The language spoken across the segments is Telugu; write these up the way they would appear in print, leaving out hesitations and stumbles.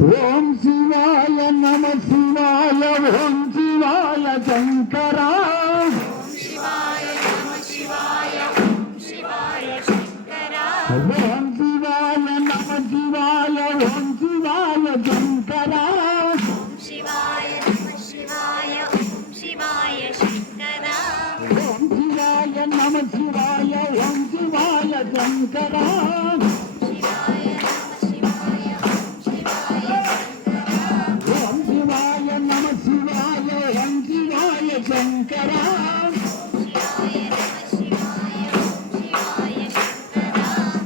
ఓం శివాయ నమ శివాయ ఓం శివాయ శంకర ఓం శివాయ నమ శివాయ ఓం శివాయ శంకర ఓం శివాయ నమ శివాయ ఓం శివాయ శంకర ఓం శివాయ నమ శివాయ ఓం శివాయ శంకర ఓం శివాయ నమ శివాయ ఓం శివాయ శంకర శివాయ నమ శివాయ ఓం శివాయ శంకర ఓం శివాయ నమ శివాయ ఓం శివాయ శంకర శివాయ నమ శివాయ ఓం శివాయ శంకర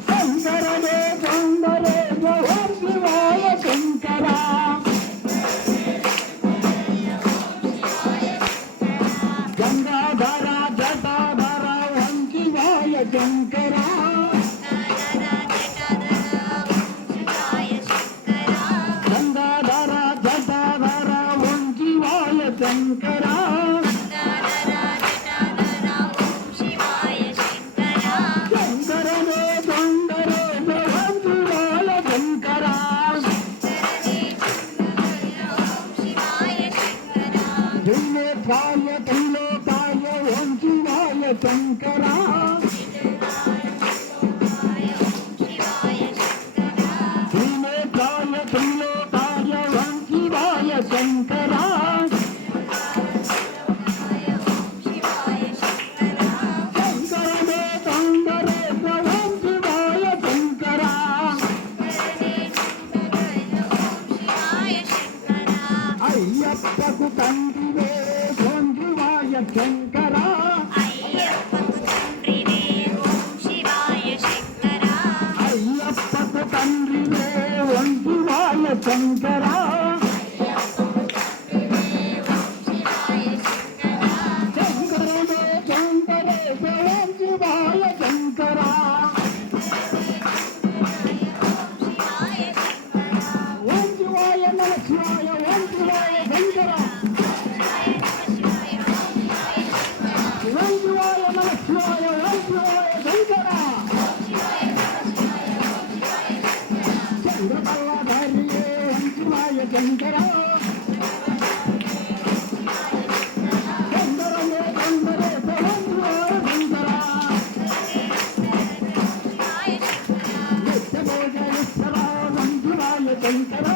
శంకరనే శంకరే ఓం శివాయ శంకర గంగాధర జటాధర ఓం శివాయ శంకర గంగాధర జటాధర ఓం శివాయ శంకర శంకరనే శంకరే ఓం శివాయ శంకర త్రినేత్రాయ త్రిలోకాయ ఓం శివాయ శంకర త్రినేత్రాయ త్రిలోకాయ ఓం శివాయ శంకర శంకరనే శంకరే ఓం శివాయ శంకర అయ్యప్పకు తండ్రివే ఓం శివాయ శంకర అయ్యప్పకు తండ్రివే ఓం శివాయ శంకర శంకరనే శంకరే ఓం శివాయ శంకర ఓం శివాయ నమ శివాయ ఓం శివాయ శంకర ఓం శివాయ నమ శివాయ ఓం శివాయ శంకర చంద్రపల్లధారియే ఓం శివాయ శంకర చంద్రనే చంద్రే ఓం శివాయ శంకర నిత్యభోజ ఈశ్వర ఓం శివాయ శంకర